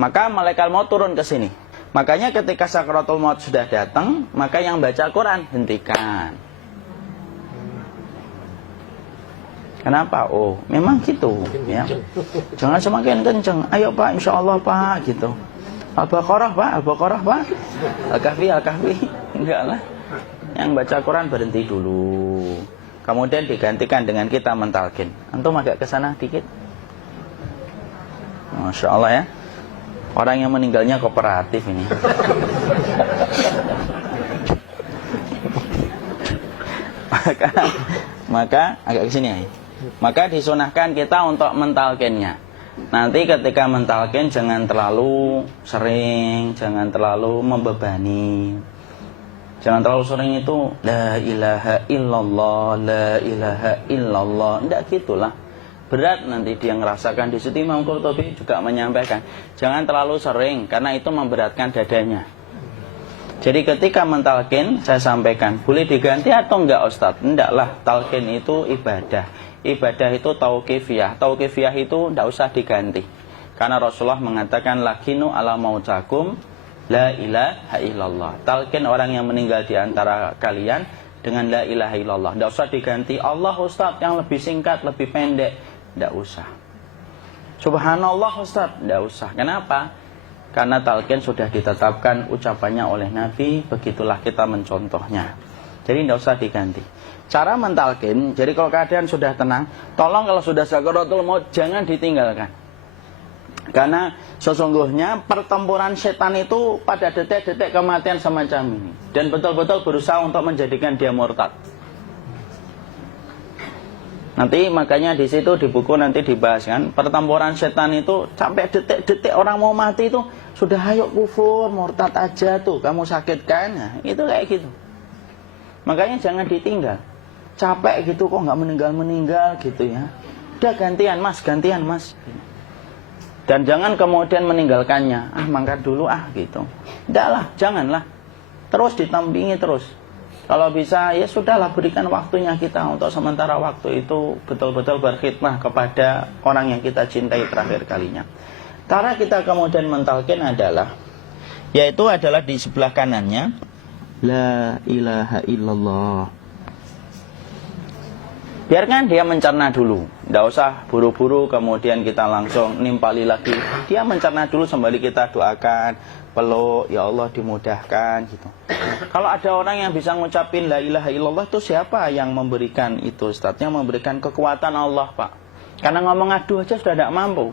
maka malaikat maut turun ke sini. Makanya ketika sakaratul maut sudah datang, maka yang baca Quran hentikan. Kenapa? Oh, memang gitu ya. Jangan semakin kenceng. Ayo Pak, insya Allah Pak, gitu. Al-Baqarah Pak, Al-Baqarah Pak. Al-Kahfi, Al-Kahfi. Enggak lah. Yang baca Quran berhenti dulu. Kemudian digantikan dengan kita mentalkin. Antum agak ke sana dikit. Masya Allah ya. Orang yang meninggalnya kooperatif ini. maka agak ke sini ya. Maka disunahkan kita untuk mentalkinnya. Nanti ketika mentalkin jangan terlalu sering, jangan terlalu membebani. Jangan terlalu sering itu la ilaha illallah, la ilaha illallah. Tidak gitulah. Berat nanti dia ngerasakan. Di situ Imam Qurtubi juga menyampaikan, jangan terlalu sering karena itu memberatkan dadanya. Jadi ketika mentalkin, saya sampaikan, boleh diganti atau enggak Ustadz? Enggaklah, talkin itu ibadah. Ibadah itu tauqifiyah. Tauqifiyah itu enggak usah diganti. Karena Rasulullah mengatakan, lakinu ala mautakum la ilaha illallah. Talkin orang yang meninggal di antara kalian dengan la ilaha illallah. Enggak usah diganti Allah Ustadz yang lebih singkat, lebih pendek. Enggak usah. Subhanallah Ustadz, enggak usah. Kenapa? Karena talqin sudah ditetapkan ucapannya oleh Nabi, begitulah kita mencontohnya. Jadi tidak usah diganti. Cara mentalqin, jadi kalau keadaan sudah tenang, tolong kalau sudah sakaratul maut jangan ditinggalkan. Karena sesungguhnya pertempuran setan itu pada detik-detik kematian semacam ini. Dan betul-betul berusaha untuk menjadikan dia murtad. Nanti makanya di situ di buku nanti dibahas kan, pertempuran setan itu sampai detik-detik orang mau mati itu sudah ayo kufur, murtad aja tuh, kamu sakit kan? Nah, itu kayak gitu. Makanya jangan ditinggal. Capek gitu kok nggak meninggal gitu ya. Udah gantian mas. Dan jangan kemudian meninggalkannya. Mangkat dulu gitu. Udahlah, janganlah. Terus ditampingi terus. Kalau bisa ya sudahlah, berikan waktunya kita untuk sementara waktu itu betul-betul berkhidmah kepada orang yang kita cintai terakhir kalinya. Cara kita kemudian mentalkin adalah, yaitu adalah di sebelah kanannya la ilaha illallah. Biarkan dia mencerna dulu, tidak usah buru-buru kemudian kita langsung nimpali lagi. Dia mencerna dulu sembari kita doakan, peluk, ya Allah dimudahkan gitu. Kalau ada orang yang bisa ngucapin la ilaha illallah, itu siapa yang memberikan itu Ustaz? Yang memberikan kekuatan Allah Pak. Karena ngomong aduh aja sudah tidak mampu.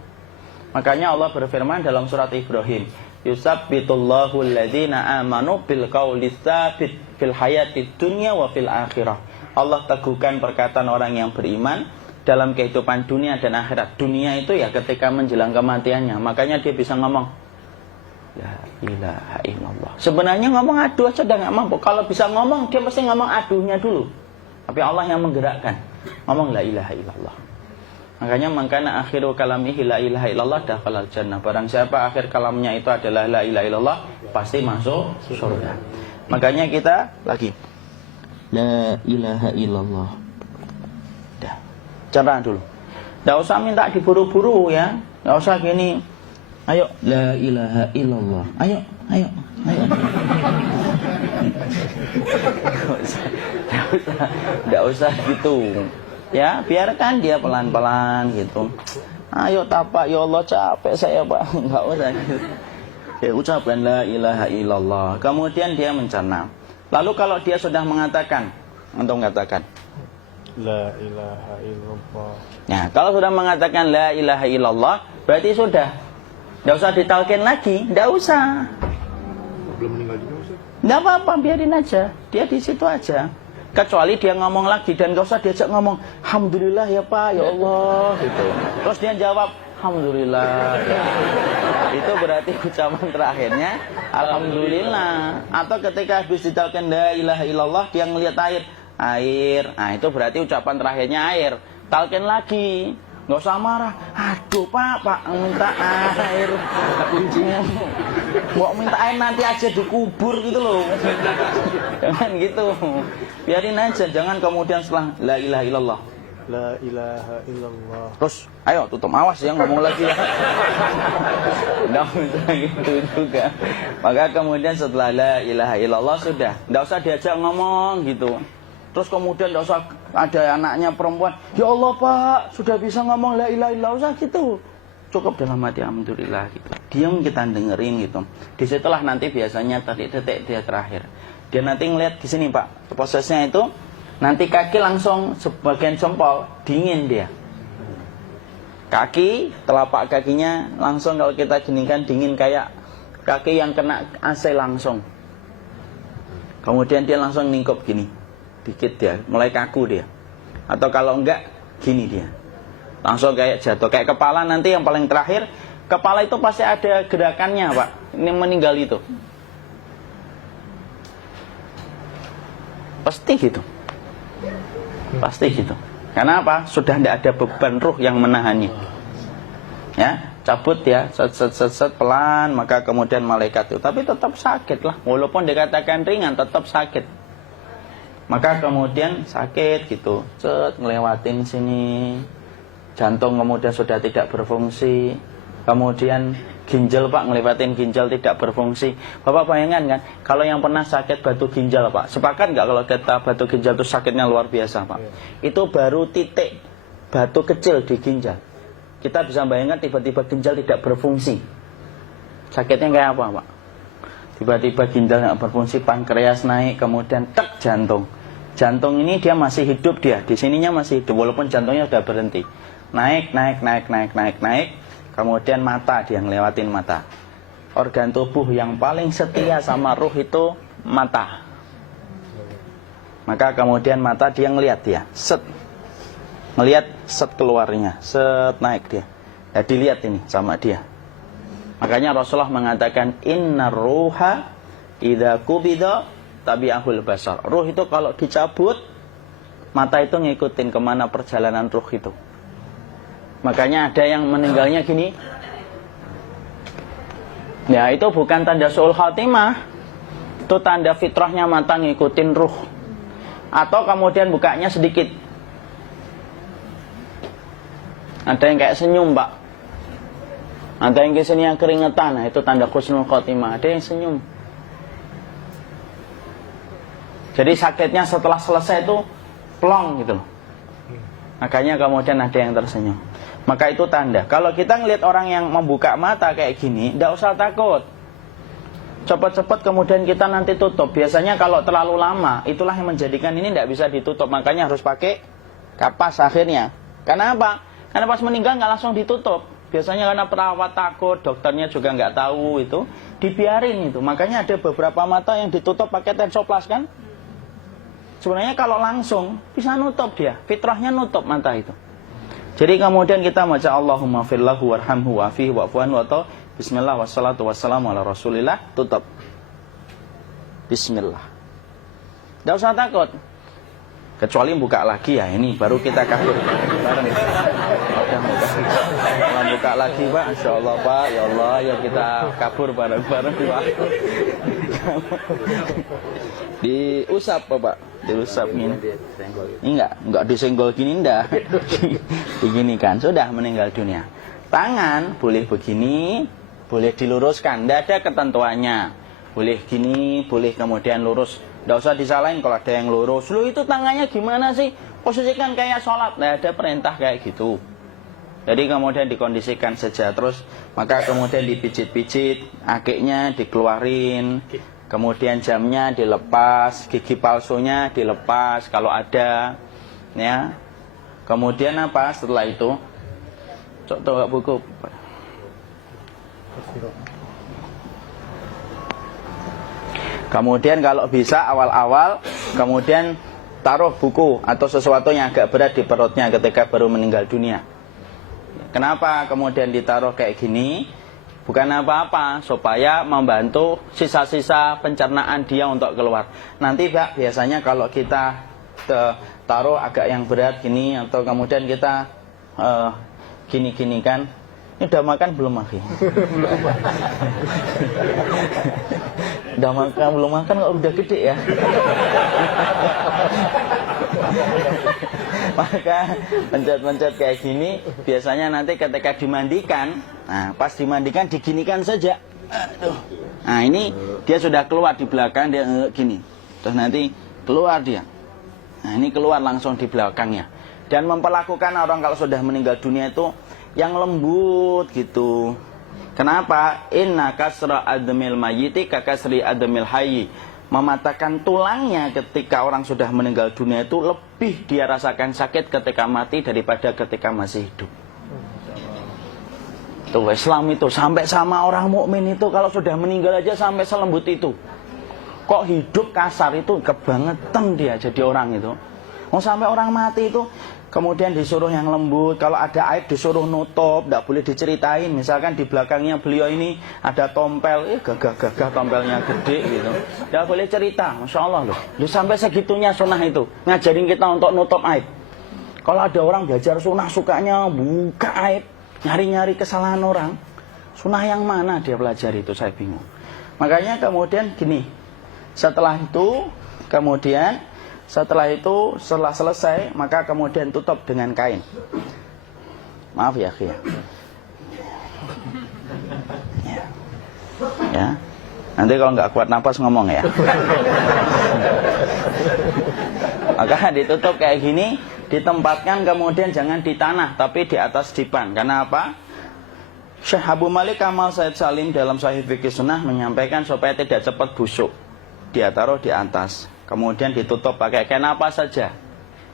Makanya Allah berfirman dalam surat Ibrahim, yusabbitullahu alladhina amanu bil qawli tsabit fil hayatid dunya wa fil akhirah. Allah teguhkan perkataan orang yang beriman dalam kehidupan dunia dan akhirat. Dunia itu ya ketika menjelang kematiannya. Makanya dia bisa ngomong la ilaha illallah. Sebenarnya ngomong aduh aja udah gak mampu. Kalau bisa ngomong, dia pasti ngomong aduhnya dulu. Tapi Allah yang menggerakkan. Ngomong la ilaha illallah. Makanya mangkana akhiru kalamihi la ilaha illallah dakhalal jannah. Barang siapa akhir kalamnya itu adalah la ilaha illallah, pasti masuk surga. Makanya kita lagi la ilaha illallah. Dah. Cara dulu. Enggak usah minta diburu-buru ya. Enggak usah gini. Ayo la ilaha illallah. Ayo. Enggak usah gitu. Ya, biarkan dia pelan-pelan gitu. Ayo tapak, ya Allah capek saya Pak. Enggak usah gitu. Ya ucapkan la ilaha illallah. Kemudian dia mencerna. Lalu kalau dia sudah mengatakan, untuk mengatakan la ilaha illallah. Nah, kalau sudah mengatakan la ilaha illallah, berarti sudah. Tidak usah ditalkin lagi, tidak usah. Belum meninggal juga Ustaz? Tidak apa-apa, biarin aja. Dia di situ aja. Kecuali dia ngomong lagi dan gak usah diajak ngomong alhamdulillah ya Pak, ya Allah gitu. Terus dia jawab alhamdulillah. Itu berarti ucapan terakhirnya alhamdulillah. Atau ketika habis ditalkin la ilaha illallah, dia ngelihat air. Nah, itu berarti ucapan terakhirnya air. Talkin lagi. Nggak usah marah. Aduh Pak minta air. Kuncinya. Mau minta air nanti aja dikubur gitu loh. Jangan gitu. Biarin aja. Jangan kemudian setelah la ilaha illallah La ilaha illallah. Terus, ayo tutup, awas ya ngomong lagi ya. Nggak bisa gitu juga. Maka kemudian setelah la ilaha illallah sudah, nggak usah diajak ngomong gitu. Terus kemudian nggak usah ada anaknya perempuan, ya Allah Pak, sudah bisa ngomong la ilaha illallah, usah gitu. Cukup dalam hati alhamdulillah gitu. Diam kita dengerin gitu. Disitulah nanti biasanya tadi detik dia terakhir. Dia nanti ngeliat di sini Pak, prosesnya itu. Nanti kaki langsung sebagian jempol dingin dia. Kaki, telapak kakinya langsung kalau kita geningkan dingin kayak kaki yang kena AC langsung. Kemudian dia langsung ningkup gini, dikit dia, mulai kaku dia. Atau kalau enggak, gini dia. Langsung kayak jatuh, kayak kepala nanti yang paling terakhir. Kepala itu pasti ada gerakannya Pak, ini meninggal itu. Pasti gitu. Pasti gitu. Karena apa? Sudah tidak ada beban ruh yang menahannya. Ya, cabut ya, set pelan, maka kemudian malaikat itu. Tapi tetap sakit lah, walaupun dikatakan ringan, tetap sakit. Maka kemudian sakit gitu, ngelewatin sini, jantung kemudian sudah tidak berfungsi, kemudian ginjal Pak, ngelewatin ginjal tidak berfungsi. Bapak bayangkan kan, kalau yang pernah sakit batu ginjal Pak, sepakat nggak kalau kita batu ginjal itu sakitnya luar biasa Pak? Itu baru titik batu kecil di ginjal. Kita bisa bayangkan tiba-tiba ginjal tidak berfungsi. Sakitnya kayak apa Pak? Tiba-tiba ginjal nggak berfungsi, pankreas naik, kemudian tek jantung. Jantung ini dia masih hidup dia, di sininya masih hidup walaupun jantungnya sudah berhenti. Naik. Kemudian mata, dia ngelewatin mata. Organ tubuh yang paling setia sama ruh itu mata. Maka kemudian mata dia ngelihat dia, set. Ngelihat set keluarnya, set naik dia. Ya dilihat ini sama dia. Makanya Rasulullah mengatakan innar ruha idza qubida tabi'ahul basar. Ruh itu kalau dicabut, mata itu ngikutin kemana perjalanan ruh itu. Makanya ada yang meninggalnya gini. Ya itu bukan tanda su'ul khatimah. Itu tanda fitrahnya mata ngikutin ruh. Atau kemudian bukanya sedikit. Ada yang kayak senyum Pak. Ada yang kesini yang keringetan. Nah itu tanda husnul khatimah. Ada yang senyum. Jadi sakitnya setelah selesai itu plong gitu loh. Makanya kemudian ada yang tersenyum. Maka itu tanda. Kalau kita ngelihat orang yang membuka mata kayak gini, tidak usah takut. Cepat-cepat kemudian kita nanti tutup. Biasanya kalau terlalu lama, itulah yang menjadikan ini tidak bisa ditutup. Makanya harus pakai kapas akhirnya. Karena apa? Karena pas meninggal nggak langsung ditutup. Biasanya karena perawat takut, dokternya juga nggak tahu itu, dibiarin itu. Makanya ada beberapa mata yang ditutup pakai tensoplas kan? Sebenarnya kalau langsung bisa nutup dia, fitrahnya nutup mata itu. Jadi kemudian kita baca Allahumma firlahu warhamhu wa'afihi wa'fu'anhu atau bismillah wassalatu wassalamu ala rasulillah, tutup. Bismillah. Tidak usah takut. Kecuali buka lagi ya, ini baru kita kabur bareng. Kalau buka lagi Pak, Insya Allah Pak, ya Allah ya kita kabur bareng-bareng Pak. Diusap Pak, diusap gini. Ini enggak disenggol gini enggak. Begini kan, sudah meninggal dunia. Tangan boleh begini, boleh diluruskan, enggak ada ketentuannya. Boleh gini, boleh kemudian lurus. Enggak usah disalahin kalau ada yang lurus. Lu itu tangannya gimana sih? Posisikan kayak sholat. Enggak ada perintah kayak gitu. Jadi kemudian dikondisikan saja. Terus maka kemudian dipijit-pijit, akiknya dikeluarin. Kemudian jamnya dilepas, gigi palsunya dilepas kalau ada, ya. Kemudian apa setelah itu? Coba buku. Kemudian kalau bisa awal-awal, kemudian taruh buku atau sesuatu yang agak berat di perutnya ketika baru meninggal dunia. Kenapa kemudian ditaruh kayak gini? Bukan apa-apa, supaya membantu sisa-sisa pencernaan dia untuk keluar. Nanti Pak, biasanya kalau kita taruh agak yang berat gini, atau kemudian kita gini-gini kan, ini udah makan belum Maki? Udah makan belum makan kok udah gede ya? Maka pencet-pencet kayak gini biasanya nanti ketika dimandikan, nah pas dimandikan diginikan saja. Aduh. Nah ini dia sudah keluar di belakang, dia gini. Terus nanti keluar dia. Nah ini keluar langsung di belakangnya. Dan memperlakukan orang kalau sudah meninggal dunia itu yang lembut gitu. Kenapa? Inna kasra admil mayyiti kakasri admil hayyi. Mematahkan tulangnya ketika orang sudah meninggal dunia itu lebih dia rasakan sakit ketika mati daripada ketika masih hidup. Tuh Islam itu sampai sama orang mukmin itu kalau sudah meninggal aja sampai selembut itu. Kok hidup kasar itu kebangetan dia jadi orang itu. Mau sampai orang mati itu kemudian disuruh yang lembut, kalau ada aib disuruh nutup, tidak boleh diceritain. Misalkan di belakangnya beliau ini ada tompel, gagah-gagah tompelnya gede gitu, tidak boleh cerita. Masya Allah loh, sampai segitunya sunnah itu ngajarin kita untuk nutup aib. Kalau ada orang belajar sunnah sukanya buka aib, nyari-nyari kesalahan orang, sunnah yang mana dia pelajari itu, saya bingung. Makanya kemudian gini, setelah setelah selesai maka kemudian tutup dengan kain. Maaf ya, ya. Ya. Nanti kalau nggak kuat napas ngomong ya. Maka ditutup kayak gini, ditempatkan kemudian jangan di tanah tapi di atas dipan. Karena apa? Syekh Abu Malik Kamal Said Salim dalam Sahih Fikih Sunnah menyampaikan supaya tidak cepat busuk. Dia taruh di atas. Kemudian ditutup pakai kain apa saja,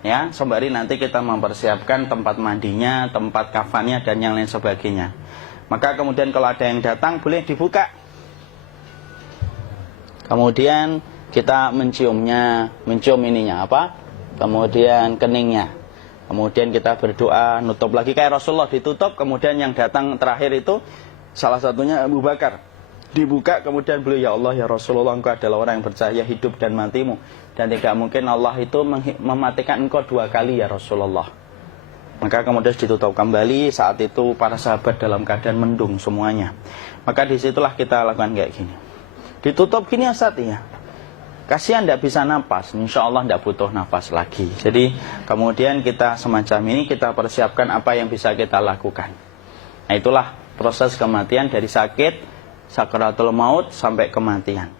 ya, sembari nanti kita mempersiapkan tempat mandinya, tempat kafannya dan yang lain sebagainya. Maka kemudian kalau ada yang datang boleh dibuka. Kemudian kita mencium ininya apa? Kemudian keningnya. Kemudian kita berdoa, nutup lagi kayak Rasulullah ditutup. Kemudian yang datang terakhir itu salah satunya Abu Bakar. Dibuka kemudian beliau, ya Allah ya Rasulullah, engkau adalah orang yang percaya hidup dan matimu, dan tidak mungkin Allah itu mematikan engkau 2 kali ya Rasulullah. Maka kemudian ditutup kembali. Saat itu para sahabat dalam keadaan mendung semuanya. Maka disitulah kita lakukan kayak gini, ditutup gini ya Ustaz ya. Kasihan tidak bisa napas, insya Allah tidak butuh napas lagi. Jadi kemudian kita semacam ini, kita persiapkan apa yang bisa kita lakukan. Nah itulah proses kematian dari sakit, sakaratul maut sampai kematian.